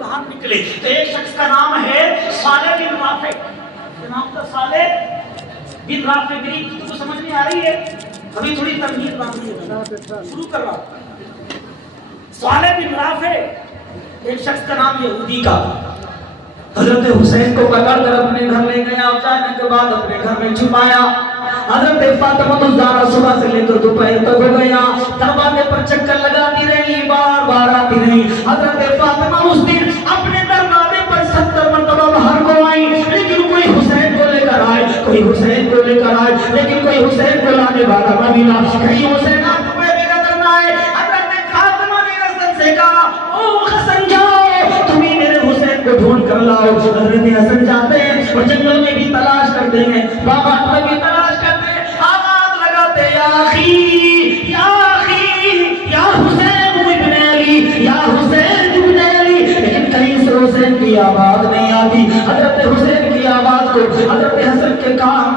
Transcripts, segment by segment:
باہر نکلے تو ایک شخص کا نام ہے صالح بن رافع. نام تھا صالح بن رافع. میری تو سمجھ میں آ رہی ہے؟ ابھی تھوڑی تمہید باقی ہے, شروع کر رہا ہوں. صالح بن رافع ایک شخص کا نام یہودی کا. حضرت حسین کو پکڑ کر اپنے گھر لے گیا, اچاننے کے بعد اپنے گھر میں چھپایا. حضرت فاطمہ الزہرا صبح سے لے کر دوپہر تک ہو گیا, دروازے پر چکر لگاتی رہی, بار بار آتی رہی. حضرت فاطمہ اس دن اپنے دروازے پر 70 مرتبہ باہر کو آئی, لیکن کوئی حسین کو لے کر آئے, کوئی حسین کو لے کر آئے, لیکن کوئی حسین کو لانے والا نہ ملا. کہیں حسین آپ کو میرے قدر نہ آئے. حضرت فاطمہ نے حسن سے کہا, او حسن جاؤ, تمہیں میرے حسین کو ڈھونڈ کر لاؤ. حضرت حسن جاتے ہیں اور جنگل میں بھی تلاش کرتے ہیں, باغات میں بھی تلاش کرتے ہیں, آواز لگاتے یا اخی یا اخی یا حسین ابن علی یا حسین ابن علی, لیکن کہیں سے حسین کی آواز نہیں آتی. حضرت حسین کی آواز کو حضرت حسن کے کان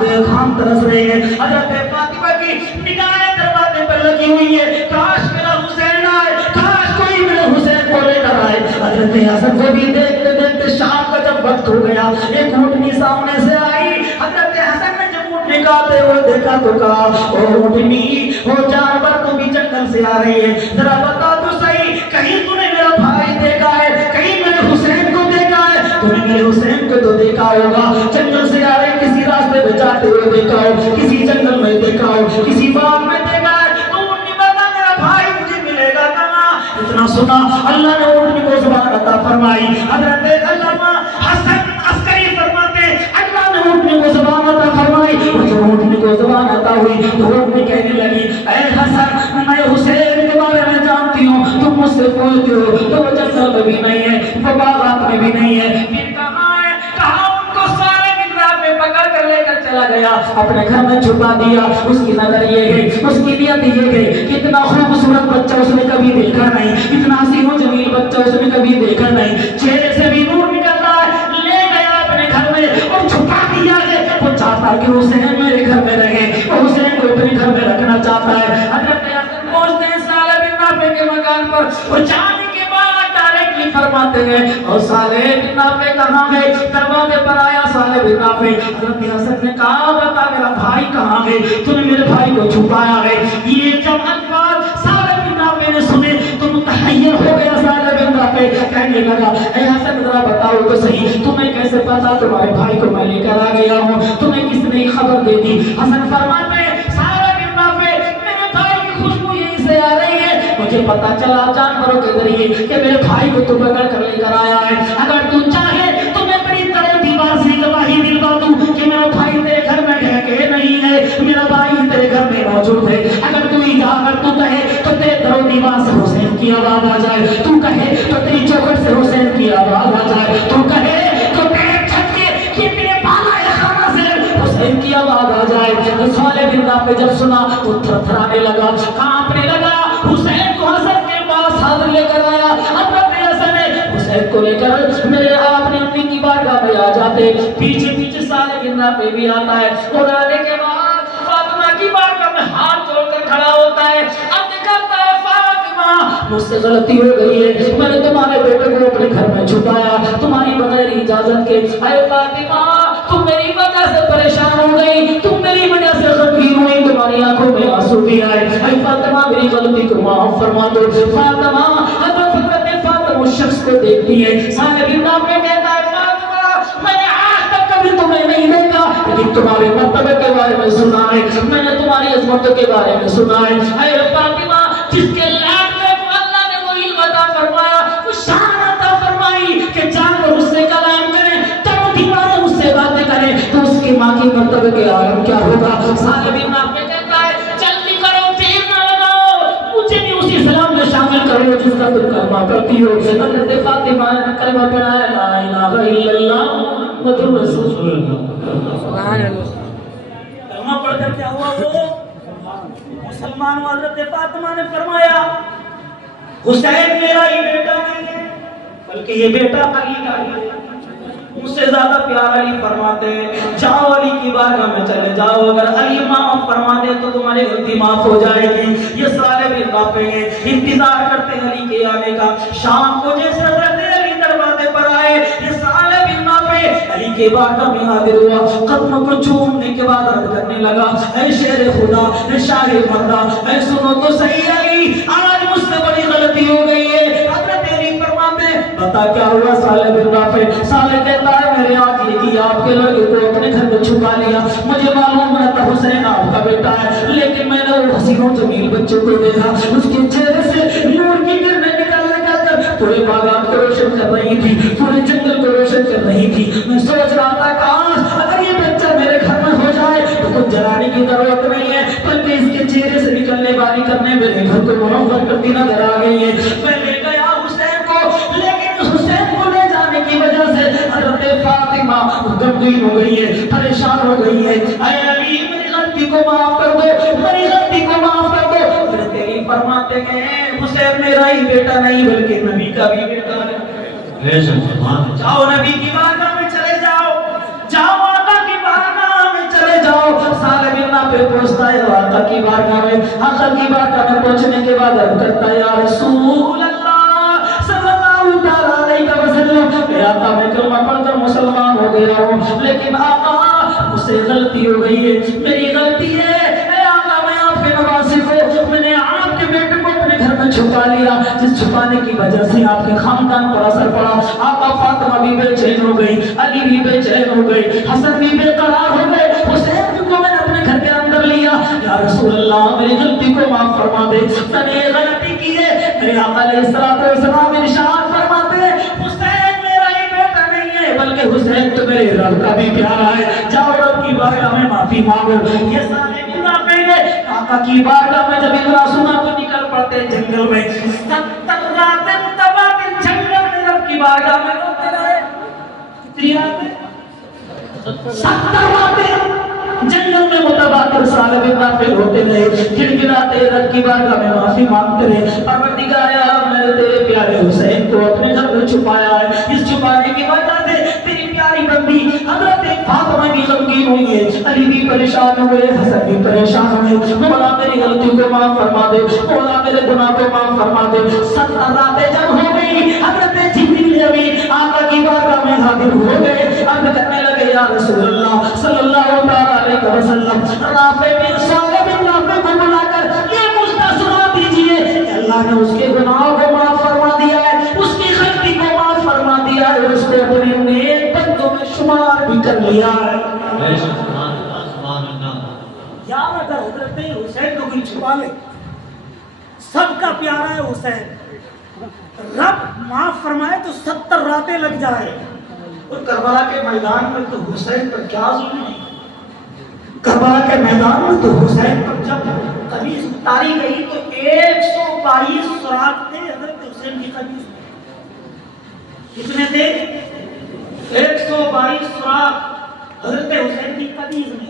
ترس رہے ہیں. حضرت فاطمہ کی نگاہیں دروازے پر لگی ہوئی ہے, کاش میرا حسین آئے, کاش کوئی میرے حسین کو لے کر آئے. حضرت حسن کو بھی دیکھتے دیکھتے شام کا جب وقت ہو گیا, ایک اونٹنی سامنے سے آئی. حضرت حسن نے جب اونٹنی کو آتے ہوئے دیکھا تو کہا, او اونٹنی, وہ جانور تو بھی جنگل سے آ رہی ہے, ذرا بتا تو صحیح, کہیں تو نے میرا بھائی دیکھا ہے, کہیں میرے حسین کو دیکھا ہے؟ تو نے میرے حسین کو تو دیکھا ہوگا, جنگل سے آ رہے کسی راستے میں جاتے ہوئے دیکھا ہو, کسی جنگل میں دیکھا ہو, کسی باغ میں دیکھا ہے, تو اونٹنی بتا میرا بھائی مجھے ملے گا کہاں؟ اتنا سنا اللہ نے اونٹنی کو زبان عطا فرمائی. حضرت علامہ حسن عسکری فرماتے اللہ نے اونٹنی کو زبان عطا فرمائی, اور جب اونٹنی کو زبان عطا ہوئی تو اونٹنی کہنے لگی, اے حسن میں حسین کے بارے میں جانتی ہوں, تم مجھ سے پوچھتے ہو تو وہ جنگل میں بھی نہیں ہے, وہ باغات میں بھی نہیں ہے, پھر کہاں ہے؟ کہاں ان کو سارے میں پکڑ کر لے کر چلا گیا, اپنے گھر میں چھپا دیا. اس کی نظر یہ گئی, اس کی نیت یہ گئی, کتنا خوبصورت بچہ اس نے کبھی دیکھا نہیں, اتنا حسین و جمیل بچہ اس نے کبھی دیکھا نہیں, چہرے سے بھی نور نکلتا ہے. لے گیا اپنے گھر میں اور چھپا دیا ہے. وہ چاہتا کہ حسین میرے گھر میں رہے, وہ حسین کو اپنے گھر میں رکھنا چاہتا ہے. حضرت حسن پہنچتے ہیں صالح بن رافع کے مکان پر, اور جانے کے بعد ڈائریکٹلی فرماتے ہیں, اور صالح بن رافع کہاں ہے؟ دروازے پر آیا صالح بن رافع. حضرت حسن نے کہا, بتا میرا بھائی کہاں ہے, تو نے میرے بھائی کو چھپایا ہے. یہ جب الفاظ صالح بن رافع نے سنے تو متحیر ہو گیا. صالح بن رافع کہنے لگا, اے حسن ذرا بتاؤ تو صحیح, تمہیں کیسے پتا تمہارے بھائی کو میں لے کر آ گیا ہوں, تمہیں کس نے خبر دے دی؟ حسن فرماتے ہیں, صالح بن رافع میرے بھائی کی خوشبو یہیں سے آ رہی ہے, مجھے پتا چلا جانوروں کے ذریعے کہ میرے بھائی کو تو پکڑ کر لے کر آیا ہے. اگر تو چاہے تو میں بڑی طرح دیوار سے گواہی دلوا دوں کہ میرا بھائی تیرے گھر میں ہے کہ نہیں ہے, میرا بھائی تیرے گھر میں موجود ہے. اگر تو کہے تو تیرے در و دیوار سے حسین کی آواز آ جائے, تو کہے تو تیری چوکھٹ سے حسین کی آواز آ جائے, تو کہے تو تیرے چھت کے میرے بالا خانہ سے حسین کی آواز آ جائے. صالح بن رافع جب سنا وہ تھر تھرانے لگا, کانپنے لگا. حسین کو حسن کے پاس حاضر لے کر آیا. حضرت حسن حسین کو لے کر میرے آپ نے اپنی کی بارگاہ میں آ جاتے, پیچھے پیچھے صالح بن رافع بھی آتا ہے, اور آنے کے بعد فاطمہ کی بارگاہ میں ہاتھ جوڑ کر کھڑا ہوتا ہے. اب کہتا ہے, فاطمہ مجھ سے غلطی ہو گئی ہے, میں نے تمہارے بیٹے کو اپنے گھر میں چھپایا تمہاری بغیر اجازت کے. اے فاطمہ تم میری وجہ سے پریشان ہو گئی, تم میری وجہ سے غمگین ہوئی, تمہاری آنکھوں میں آنسو بھی آئے. اے فاطمہ میری غلطی کو معاف فرما دو. فاطمہ اس شخص کو دیکھتی ہے. صالح بن رافع کہتا ہے, فاطمہ میں نے آج تک کبھی تمہیں نہیں دیکھا, لیکن تمہارے مرتبے کے بارے میں سنا ہے, میں نے تمہاری عظمت کے بارے میں سنا ہے. اے فاطمہ جس کے لائق اللہ نے وہ علم عطا فرمایا, وہ شان عطا فرمائی کہ جانور اس سے کلام کریں, تم دیواریں اس سے باتیں کریں, تو اس کی ماں کی مرتبے کے عالم کیا ہوگا. صالح بن رافع کہتا ہے, جلدی کرو, دیر نہ لگاؤ, مجھے بھی اسی سلام میں شامل کرو جس کا تم کلمہ کرتی ہو. حضرت فاطمہ نے کلمہ پڑھایا, لا الہ الا اللہ محمد رسول اللہ. کلمہ پڑھ کر کیا ہوا, وہ مسلمان. حضرت فاطمہ نے فرمایا, حسین میرا ہی بیٹا نہیں ہے, بلکہ یہ بیٹا علی کا ہے, مجھ سے زیادہ پیار علی فرماتے ہیں. جاؤ علی کی بارگاہ میں چلے جاؤ, اگر علی معاف فرما دے تو تمہاری غلطی معاف ہو جائے گی. یہ صالح بن رافع ہیں, انتظار کرتے ہیں علی کے آنے کا. شام کو جیسے حضرت علی دربار ہے یہ سال بن نافع علی کے بارگاہ میں حاضر ہوا, قدموں کو چومنے کے بعد عرض کرنے لگا اے شیر خدا, اے شاہ مردہ, اے سنو تو صحیح علی, آج مجھ سے بڑی غلطی ہو گئی ہے. حضرت علی فرماتے بتا کیا ہوا سالے بن نافع. سالے کہتا ہے میرے آنکھ لگی, آپ کے لوگوں کو اپنے گھر میں چھپا لیا, مجھے معلوم نہ تھا حسین آپ کا بیٹا ہے, لیکن میں نے وہ حسین و جمیل بچے کو دیکھا, اس کے چہرے سے نور کی کرنیں نکل کر پورے باغات کو روشن کر رہی تھی, پورے جنگل کو روشن کر رہی تھی. میں سوچ رہا تھا کاش اگر یہ بچہ میرے گھر میں ہو جائے تو کچھ جلانے کی ضرورت نہیں ہے, بلکہ اس کے چہرے سے نکلنے والی کرنے میرے گھر کو منور کرتی نظر آ گئی ہے. میں لے گیا حسین کو, لیکن اس حسین کو لے جانے کی وجہ سے حضرت فاطمہ غمگین ہو گئی ہے, پریشان ہو گئی ہے. اے علی میری غلطی کو معاف کر دو, میری غلطی کو معاف کر دو. حضرت علی فرماتے ہیں حسین میرا ہی بیٹا نہیں بلکہ نبی کا بھی بیٹا ہے. جاؤ نبی کی بارگاہ میں چلے جاؤ, جاؤ آقا کی بارگاہ میں چلے جاؤ. سالے بن نافع پہنچتا ہے آقا کی بارگاہ میں. آقا کی بارگاہ میں پہنچنے کے بعد عرض کرتا ہے یا رسول اللہ صلی اللہ تعالیٰ علیہ وسلم, اے آقا میں کلمہ پڑھ کر مسلمان ہو گیا ہوں, لیکن آقا مجھ سے غلطی ہو گئی ہے, میری غلطی ہے. اے آقا میں آپ کے نواسے کو, میں نے آپ کے بیٹے کو اپنے گھر میں چھپا لیا, جس چھپانے کی وجہ سے آپ کے خاندان پر اثر پڑا. آقا فاطمہ بھی بے چین ہو گئی, علی بھی بے چین ہو گئی, حسن بھی بے قرار ہو گئے, حسین کو میں نے اپنے گھر کے اندر لیا. یا رسول اللہ میری غلطی کو معاف فرما دے, میں نے یہ غلطی کی ہے. میرے آقا علیہ السلام ارشاد فرماتے ہیں حسین میرا ہی بیٹا نہیں ہے بلکہ حسین تو میرے رب کا بھی پیارا ہے, جاؤ رب کی بارگاہ میں معافی مانگو. یہ سارے گناہ پہلے آقا کی بارگاہ میں جب اتنا سنا تو نکل پڑتے جنگل میں. 70 راتیں متبادل جنگل میں رب کی بارگاہ میں روتے رہے. کتنی راتیں؟ 70 راتیں جنگل میں متبادل سالے بن نافع ہوتے رہے, گڑگڑاتے رب کی بارگاہ میں معافی مانگتے رہے. پروردگار عالم میں نے تیرے پیارے حسین کو اپنے گھر میں چھپایا ہے, اس چھپانے کی وجہ سے تیری پیاری بندی حضرت فاطمہ بھی غمگین ہوئی ہے, علی بھی پریشان ہوئے, حسن بھی پریشان ہوئے. مولا میری غلطی کو معاف فرما دے, مولا میرے گناہ کو معاف فرما دے. 70 راتیں جب ہو گئی حضرت جبریل بھی آقا کی بارگاہ میں حاضر ہو گئے, عرض کرنے لگے یا رسول اللہ صلی اللہ علیہ وسلم رافع بن سالے بن نافع کو بلا کر یہ مجھے سنا دیجئے کہ اللہ نے اس کے گناہوں کو معاف فرما دیا ہے, اس کی غلطی کو معاف فرما دیا ہے, اس کو اپنے نیک بندوں میں شمار بھی کر لیا ہے. یار اگر حضرت حسین کو کوئی چھپا لے, سب کا پیارا ہے حسین, رب معاف فرمائے تو 70 راتیں لگ جائے. اور کربلا کے میدان میں تو حسین پر کیا ظلم ہے, کربلا کے میدان میں تو حسین پر جب قمیص اتاری گئی تو 122 سوراخ تھے حضرت حسین کی قمیص میں. کتنے تھے؟ 122 سوراخ حضرت حسین کی قمیص میں.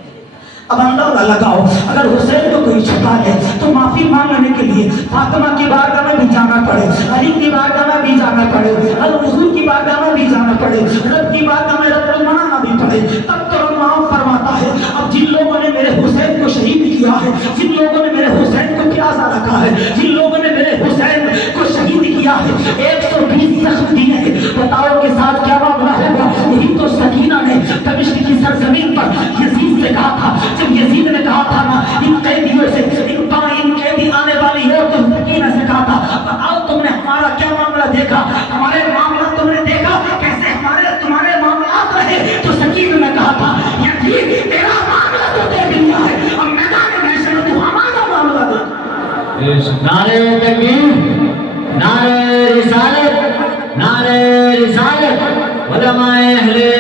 اب اندازہ لگاؤ اگر حسین کو کوئی چھپا لے تو معافی مانگنے کے لیے فاطمہ کی بارگاہ میں بھی جانا پڑے, علی کی بارگاہ میں بھی جانا پڑے, حضور کی بارگاہ میں بھی جانا پڑے, رب کی بارگاہ میں رب المنانا بھی پڑے, تب تو رب معاف فرماتا ہے. اب جن لوگوں نے میرے حسین کو شہید کیا ہے, جن لوگوں نے میرے حسین کو پیاسا رکھا ہے, جن لوگوں نے میرے حسین کو شہید کیا ہے, 120 زخم دیے ہیں, بتاؤ کے ساتھ کیا معاملہ ہوگا. یہی تو سکینہ نے دمشق کی سرزمین پر یزید سے کہا تھا, جب یزید نے کہا تھا نا ان قیدیوں سے, ان قیدی آنے والی ہو تو سکینہ سے کہا تھا بتاؤ تم نے ہمارا کیا معاملہ دیکھا, ہمارے معاملہ تم نے دیکھا کیسے تمہارے معاملات رہے. تو سکینہ نے کہا تھا یزید تیرا معاملہ تو دیکھ لیا ہے, اب میدان محشر میں تو ہمارا معاملہ دیکھ. نعرہ تکبیر, نعرہ رسالت, نعرہ رسالت, علماء اہل